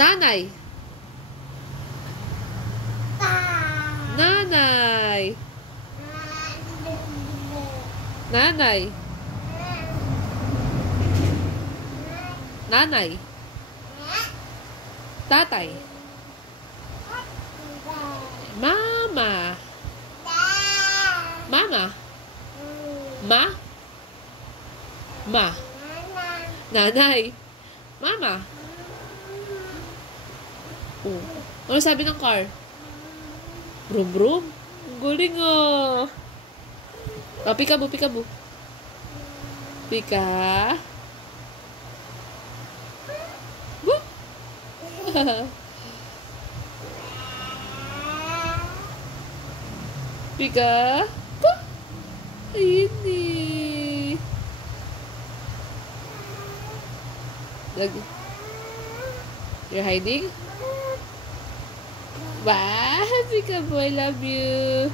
Nanay. Nanay. Nanay. Nanay. Tatay. Mama. Mama. Ma. Ma. Nanay. Mama. Oh. Ano sabi ng car? Brum brum. Ang galing ah. Oh, peekaboo, peekaboo. Pika. Boo. Pika. Boo. Ayun eh. You're hiding? Bye, Peekaboo, I love you.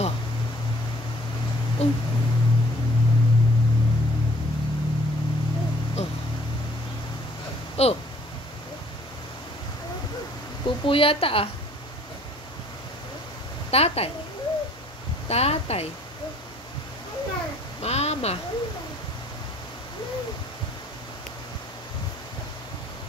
Oh. Oh. Oh. Oh. Pupu yata ah. Tatay. Tatay. Mama.